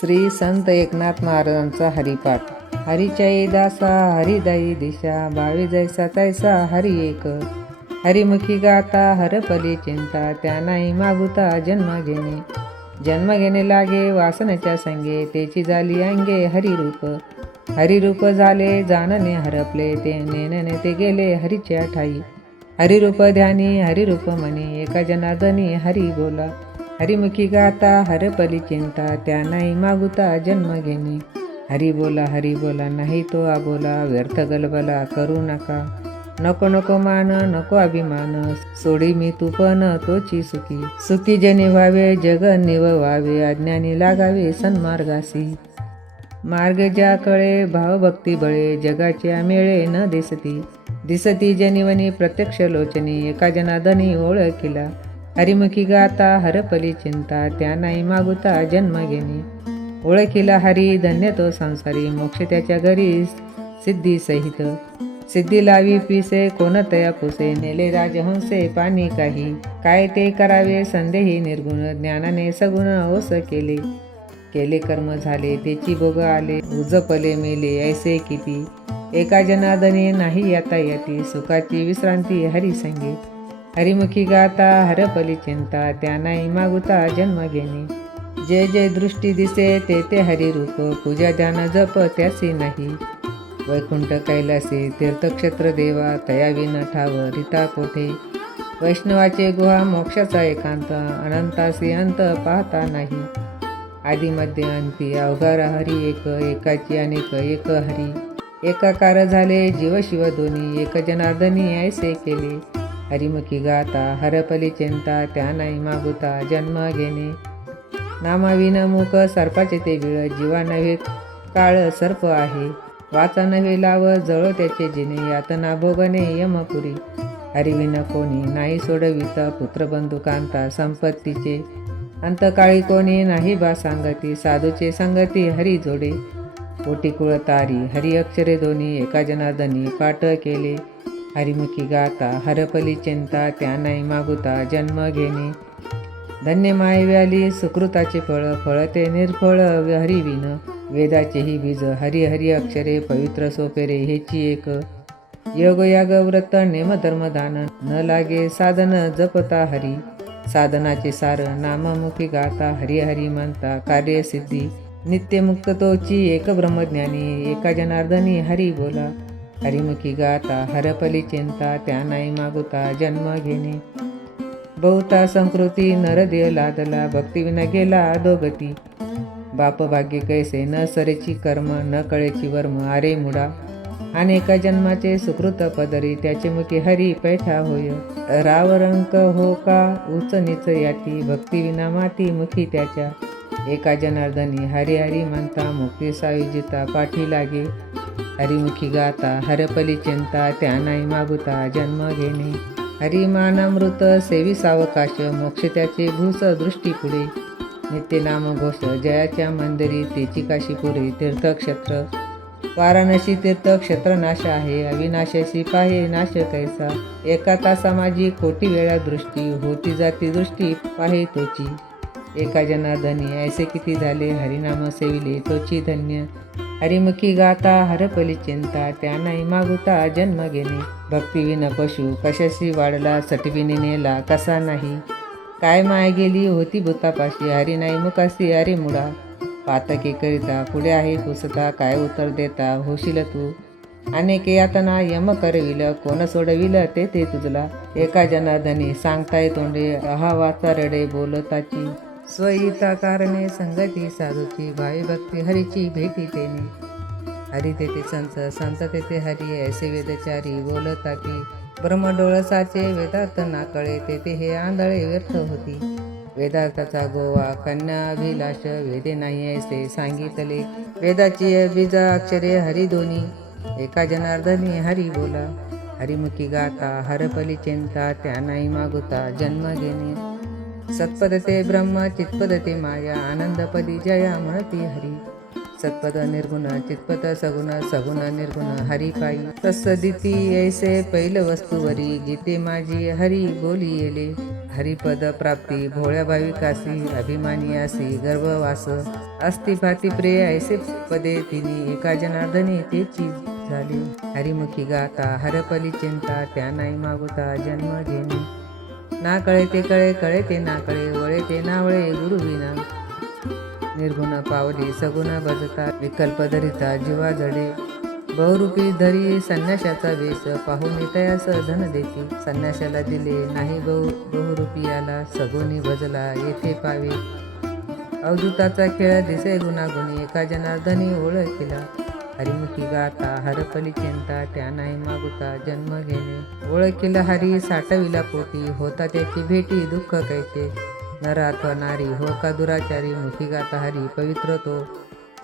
श्री संत एकनाथ महाराजांचा हरिपाठ. हरिचये दासा हरिदायी दिशा, भावे जैसा तैसा हरि एक. हरिमुखी गाता हरपली चिंता, त्या नाही मागुता जन्म घेणे. जन्म घेणे लागे वासनेच्या संगे, तेची झाली अंगे हरिरूप. हरिरूप झाले जानने हरपले, ते नेनने ते गेले हरीच्या ठाई. हरिरूप ध्यानी हरिरूप मनी, एका जनार्दनी हरी बोला. हरिमुखी गाता हरपली चिंता, त्या नाही मागुता जन्म घेणे. हरी बोला नाही तो आबोला, व्यर्थ गलबला करू नका. नको नको मान नको अभिमान, सोडी मी तूपन तोची सुखी. सुखी जनी व्हावे जग निववावे, अज्ञानी लागावे सन्मार्गासी. मार्ग ज्या कळे भावभक्ती बळे, जगाच्या मेळे न दिसती. दिसती जनिवनी प्रत्यक्ष लोचनी, एका जनार्दनी ओळखिला. हरिमुखी गाता हरपली चिंता, त्या नाही मागुता जन्म घेणे. ओळखिला हरी धन्य तो संसारी, मोक्ष त्याच्या घरी सिद्धी सहित. सिद्धी लावी पिसे कोणतया पुसे, नेले राजहंसे पाणी काही. काय ते करावे संदेही निर्गुण, ज्ञानाने सगुण ओस केले. केले कर्म झाले तेची भोग आले, उजपले मेले ऐसे किती. एका जनार्दनी नाही आता यती, सुखाची विश्रांती हरी संगे. हरिमुखी गाता हरपली चिंता, त्या नाही मागुता जन्म घेणे. जे जे दृष्टी दिसे ते ते हरिरूप, पूजा ध्यान जप त्यासी नाही. वैकुंठ कैलासी तीर्थक्षेत्र देवा, तयाविन ठाव रिता कोठे. वैष्णवाचे गुहा मोक्षाचा एकांत, अनंतासी अंत पाहता नाही. आदि मध्य अंती अवघार हरी एक, एकाची अनेक एक हरी. एकाकार झाले जीव शिव दोन्ही, एक जनार्दनी ऐसे केले. हरिमुखी गाता हरपली चिंता, त्या नाही मागुता जन्म घेणे. नामाविन मुख सर्पाचे ते बिळ, जीवा नव्हे काळ सर्प आहे. वाचा नव्हे लाव जळो त्याचे जिने, यातना भोगणे यमपुरी. हरिविन कोणी नाही सोडवित, पुत्रबंधू कांता संपत्तीचे. अंतकाळी कोणी नाही बा सांगती, साधूचे संगती हरी जोडे. कोटी कुळ तारी हरी अक्षरे दोन्ही, एका जनार्दनी पाठ केले. हरिमुखी गाता हरपली चिंता, त्या नाही मागुता जन्म घेणे. धन्य माय व्याली सुकृताचे फळ, फळ ते निर्फळ हरिविन. वेदाचे ही बीज हरी हरी अक्षरे, पवित्र सोपेरे हेची एक. योग याग व्रत नेम धर्मदान, न लागे साधन जपता हरी. साधनाचे सार नाममुखी गाता, हरी हरी म्हणता कार्यसिद्धी. नित्यमुक्त तोची एक ब्रह्मज्ञानी, एका जनार्दनी हरी बोला. हरिमुखी गाता हरपली चिंता, त्या नाही मागुता जन्म घेणे. बहुता संस्कृती नरदेह लादला, भक्तीविना गेला अधोगती. बाप भाग्य कैसे न सरेची कर्म, न कळेची वर्म अरे मुडा. अनेका जन्माचे सुकृत पदरी, त्याचे मुखी हरी पैठा होय. राव रंक हो का उच नीच याती, भक्तीविना माती मुखी त्याच्या. एका जनार्दनी हरी हरी म्हणता, मुक्ती सायुजिता पाठी लागे. हरिमुखी गाता हरपली चिंता, त्या नाही मागुता जन्म घेणे. हरिमानामृत सेवी सावकाश, मोक्ष त्याचे भूस दृष्टी पुढे. नित्य नाम घोष जयाच्या मंदिरी, तेची काशीपुरी तीर्थक्षेत्र. वाराणसी तीर्थक्षेत्र नाश आहे, अविनाशाशी पाहे नाश कैसा. एका तासा माझी कोटी वेळा दृष्टी, होती जाती दृष्टी पाहे तोची. एका जनार्दनी ऐसे किती झाले, हरिनाम सेविले तोची धन्य. हरिमुखी गाता हरपली चिंता, त्या नाही मागुता जन्म घेणे. भक्तिविन पशु कशाशी वाढला, सटविने नेला कसा नाही. काय माय गेली होती भूतापाशी, हरी नाही मुखासी अरे मुडा. पातके करिता पुढे आहे पुसता, काय उत्तर देता होशील तू. अनेक यातना यम करविल, कोण सोडविल ते ते तुझला. एका जनार्दनी सांगताय तोंडे, अहा वाचा रडे बोलताची. स्वईता कारणे संगती साधूची, भावी भक्ती हरीची भेटी तेने. हरी तेथे संत संत तेथे हरी, ऐसे वेदचारी बोलताती. ब्रह्मडोळसाचे वेदार्थ नाकळे, तेथे हे आंधळे व्यर्थ होती. वेदार्थाचा गोवा कन्या अभिलाष, वेदे नाही ऐसे सांगितले. वेदाची बीज अक्षरे हरी दोन्ही, एका जनार्दनी हरी बोला. हरिमुखी गाता हरपली चिंता, त्या नाही मागुता जन्म घेणे. सत्पद ते ब्रह्म चित्पद ते माया, आनंदपदी जया म्हणती हरी. सत्पद निर्गुण चित्पद सगुण, सगुण निर्गुण हरी पायी. तस्सदिती ऐसे पैल वस्तुवरी, गीते माझी हरी बोली येले. हरिपद प्राप्ती भोळ्या भाविकासी अभिमानी असी गर्भवास अस्ति भाती प्रिय ऐसे पदे तिनी एका जनार्दनी तेची झाली. हरिमुखी गाता हरपली चिंता त्या नाही मागुता जन्म घेणे. ना कळे ते कळे कळे ते ना कळे वळे ते ना वळे गुरुविना. निर्गुण पावली सगुण भजता विकल्प धरिता जीवा जडे. बहुरूपी धरी संन्याशाचा वेश पाहून तयास धन देती. संन्याशाला दिले नाही बहुरूपियाला सगुनी भजला येथे पावे. अवधूताचा खेळ दिसे गुणागुणी एका जनार्दनी ओळखिला. हरिमुखी गाता हरपली चिंता त्या नाही मागुता जन्म घेणे. ओळखिला हरी साठविला पोटी होता त्याची भेटी दुःख कैचे. नर अथवा नारी हो का दुराचारी मुखी गाता हरी पवित्र तो.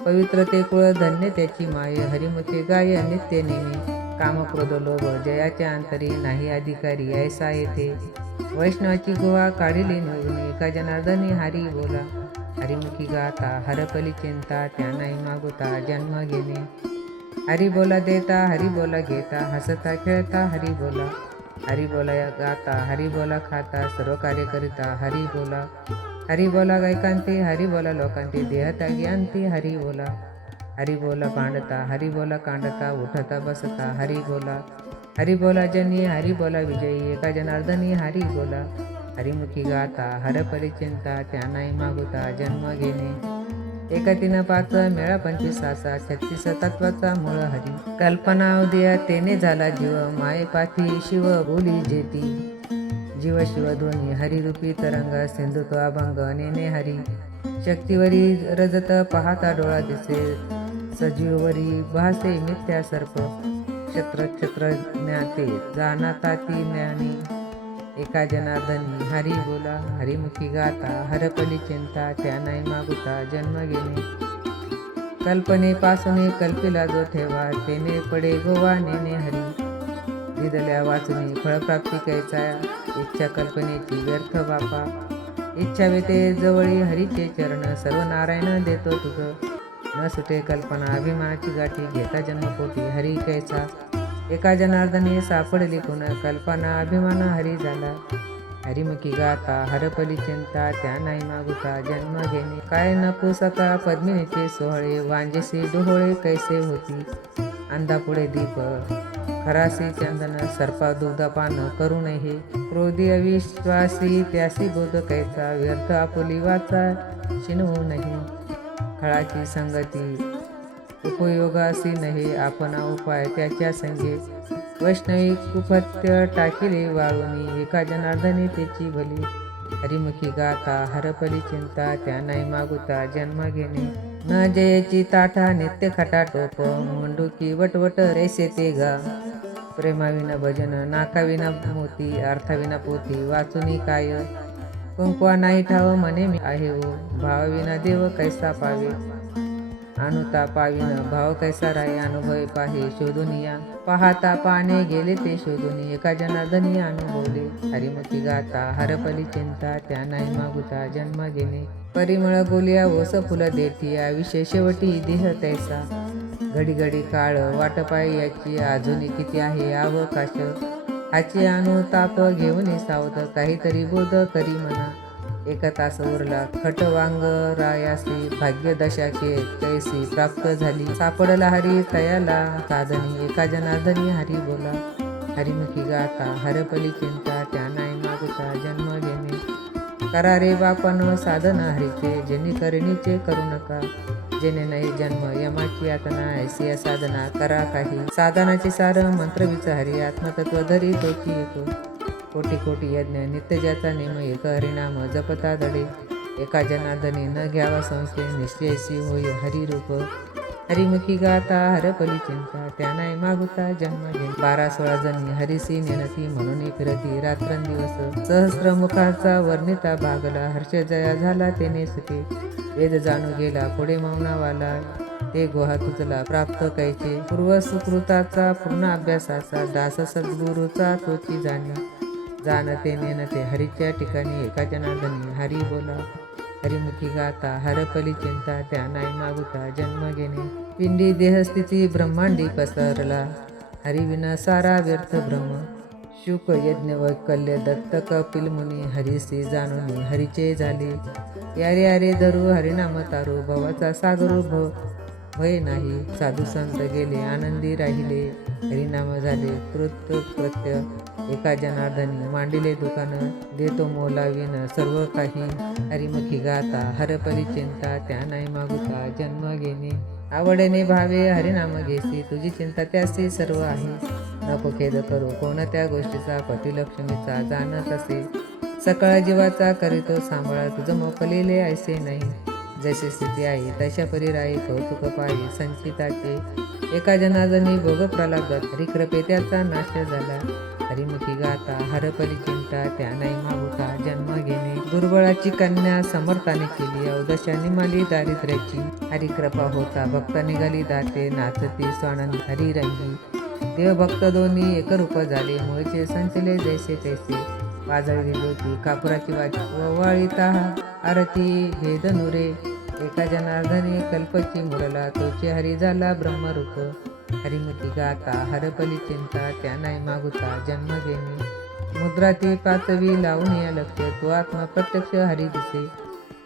पवित्र ते कुळ धन्य त्याची माय हरिमुखे गाय नित्य नेमी. कामक्रोध लोभ जयाच्या अंतरी नाही अधिकारी ऐसा येथे. वैष्णवाची गुहा काढिली निवडून एका जनार्दनी हरी बोला. हरिमुखी गाता हरपली चिंता त्या नाही मागुता जन्म घेणे. हरी बोला देता हरी बोला घेता हसता खेळता हरी बोला. हरी बोला गाता हरी बोला खाता सर्व कार्य करिता हरी बोला. हरी बोला गायकांती हरी बोला लोकांती देहता ज्ञानती हरी बोला. हरी बोला भांडता हरी बोला कांडता उठता बसता हरी बोला. हरी बोला जनी हरी बोला विजयी एका जनार्दनी हरी बोला. हरिमुखी गाता हरपली चिंता त्या नाही मागुता जन्म घेणे. एका 3 5 मेळा 25 6 36 तत्वाचा मूळ हरी. कल्पना उदया तेने झाला जीव माये पाठी शिव बोली जेती. जीव शिव ध्वनी हरिरूपी तरंग सिंधुत्व अभंग नेने हरी. शक्तीवरी रजत पाहता डोळा दिसे सजीववरी भासे मिथ्या सर्प. क्षत्र ज्ञाते जाणता ती ज्ञानी एका जनार्दनी हरी बोला. हरिमुखी गाता हरपली चिंता त्या नाही मागुता जन्म घेणे. कल्पनेपासून कल्पिला जो ठेवा तेने पडे गोवा नेने हरी. दिदल्या वाचुनी फळप्राप्ती कैचा इच्छा कल्पनेची व्यर्थ बापा. इच्छा वेते जवळी हरीचे चरण सर्व नारायण देतो तुझ. न सुटे कल्पना अभिमानाची गाठी घेता जन्मपोटी हरी कैचा. एका जनार्दनी सापडली कुण कल्पना अभिमान हरी झाला. हरिमुखी गाता हरपली चिंता त्या नाही मागुता जन्म घेणे. काय नको सका पद्मिनीचे सोहळे वांजेसी डोहोळे कैसे होती. अंधापुढे दीप खरासी चंदन सर्पा दुग्धपान करू नये. क्रोधी अविश्वासी त्यासी बोध कैचा व्यर्थ आपुली वाचा शिनवू नये. खळाची संगती उपयोगासी नहे आपणा उपाय त्याच्या संगे. वैष्णवी कुपथ्य टाकिले वाळूनी एका जनार्दनी त्याची भली. हरिमुखी गाता हरपली चिंता त्या नाही मागुता जन्म घेणे. न जयची ताठा नित्य खटाटोप मंडुकी वटवट ऐसे ते गा. प्रेमाविना भजन नाकाविना मोती अर्थाविना पोथी वाचुनी काय. कुंकवा नाही ठाव म्हणे मी आहे हो भावाविना देव कैसा पावे. अनुता पाविन भाव कैसा राही अनुभव पाहे शोधुनिया. पाहता पाने गेले ते शोधुनी एका जनार्दनी अनुभवले. हरिमुखी गाता हरपली चिंता त्या नाही मागुता जन्म घेणे. परिमळ बोलिया ओस फुल देठिया विषय शेवटी देह तैसा. घडी घडी काळ वाट पाय याची अजून किती आहे अवकाश. हाची अनुताप घेऊन सावध काहीतरी बोध करी म्हणा. 1 तास उरला खट वांगरायासी भाग्य दशाचे कैसी प्राप्त झाली. सापडला हरी तयाला साधनी एका जनार्दनी हरी बोला. हरिमुखी गाता हरपली चिंता त्या नाही मागुता जन्म घेणे. करा रे बापन साधन हरीचे जेणे करणीचे करू नका. जेणे नाही जन्म यमाची यातना ऐसी साधना करा काही. साधनाचे सार मंत्रविच हरी आत्मतत्व धरी तोची येतो. कोटी कोटी यज्ञ नित्य ज्याचा नेम एक हरिनाम जपता धडे. एका जनार्दनी न घ्यावा संशय निश्चयसी होय हरिरूप. हरिमुखी गाता हरपली चिंता त्या नाही मागुता जन्म घे. 12-16 जणी हरिसी नेनती म्हणून फिरती रात्रंदिवस. सहस्रमुखाचा वर्णिता भागला हर्ष जया झाला तेने सुखे. वेद जाणू गेला पुढे मौनावाला ते गुहा तुझला प्राप्त कैचे. पूर्व सुकृताचा पूर्ण अभ्यासाचा दास सद्गुरूचा तोची जाणी. जाणते नेनते हरीच्या ठिकाणी एका जनार्दनी हरी बोला. हरिमुखी गाता हरपली चिंता त्या नाही मागुता जन्म घेणे. पिंडी देहस्थिती ब्रह्मांडी पसरला हरिविना सारा व्यर्थ ब्रह्म. शुक यज्ञ वैकल्य दत्त कपिल मुनी हरिसी जाणून हरीचे झाले. यारे यारे धरू हरिनाम तारू भवाचा सागरू भय नाही. साधू संत गेले आनंदी राहिले हरिनाम झाले कृत्य. एका जनार्दनी मांडिले दुकान देतो मोलावीन सर्व काही. हरिमुखी गाता हरपली चिंता त्या नाही मागुता जन्म घेणे. आवडणे भावे हरिनाम घेसी तुझी चिंता त्यासी सर्व आहे. नको खेद करू कोणत्या गोष्टीचा पतिलक्ष्मीचा जाणत असे. सकळ जीवाचा करीतो सांभाळ तुझं मोकलेले ऐसे नाही. जशी स्थिती आहे तशा परी राही कौतुक पायी संचिताचे. एका जनार्दनी भोग प्रलागत हरिकृपे त्याचा नाश झाला. हरिमुखी गाता हरपली चिंता त्या नाही मागुता जन्म घेणे. दुर्बळाची कन्या समर्थाने केली अवदशा निमाली दारिद्र्याची. हरिकृपा होता भक्त निघाली दाते नाचती स्वानंद हरिरंगी. देवभक्त दोन्ही एकरूप झाले मूळचे संचले जैसे तैसे. वाजळली ज्योती कापुराची वाळीता आरती भेद नुरे. एका जनार्दनी कल्पची मुरला तोचे हरी झाला ब्रह्मरूप. हरिमुखी गाता हरपली चिंता त्या नाही मागुता जन्म घेणे. मुद्रा ती पाचवी लावून या लक्ष तो आत्मा प्रत्यक्ष हरी दिसे.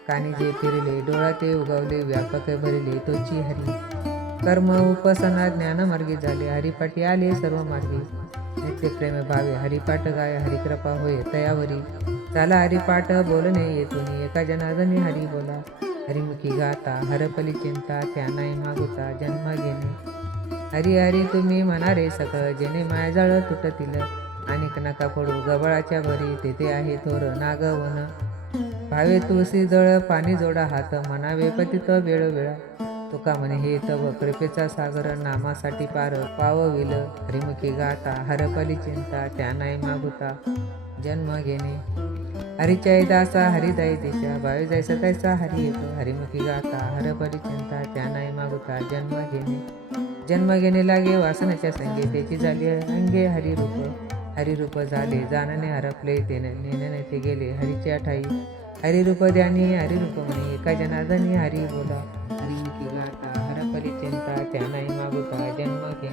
कानी जे फिरले डोळा ते उगवले व्यापक भरले तोची हरी. कर्म उपासना ज्ञानमार्गी झाले हरिपाठी आले सर्व मार्गी. नित्य प्रेम भावे हरिपाठ गाय हरिकृपा होय तयावरी. झाला हरिपाठ बोलणे येतून एका जनार्दनी हरी बोला. हरिमुखी गाता हरपली चिंता त्या नाही मागुता जन्म घेणे. हरी हरी तुम्ही म्हणारे सकळ जेणे मायाजाळ तुटतील. अनेक नका पडू गबळाच्या भरी तेथे आहे थोर नागवन. भावे तुळशी जळ पाणी जोडा हात म्हणावे पतित वेळोवेळा. तुका म्हणे हे तव कृपेचा सागर नामासाठी पार पावविल. हरिमुखी गाता हरपली चिंता त्या नाही मागुता जन्म घेणे. हरीच्या दासा हरिदाई दिशा भावे जायचा तैसा हरी येतो. हरिमुखी गाता हरपली चिंता त्या नाही मागुता जन्म घेणे. जन्म घेणे लागे वासनाच्या संगे त्याची झाली अंगे हरिरूप. हरिरूप झाले जाणणे हरपले ते नेणे ते गेले हरीच्या ठाई. हरिरूप ध्यानी हरिरूप म्हणे एका जनार्दनी हरी बोला. हरिमुखी गाता हरपली चिंता त्या नाही मागुता जन्म घेणे.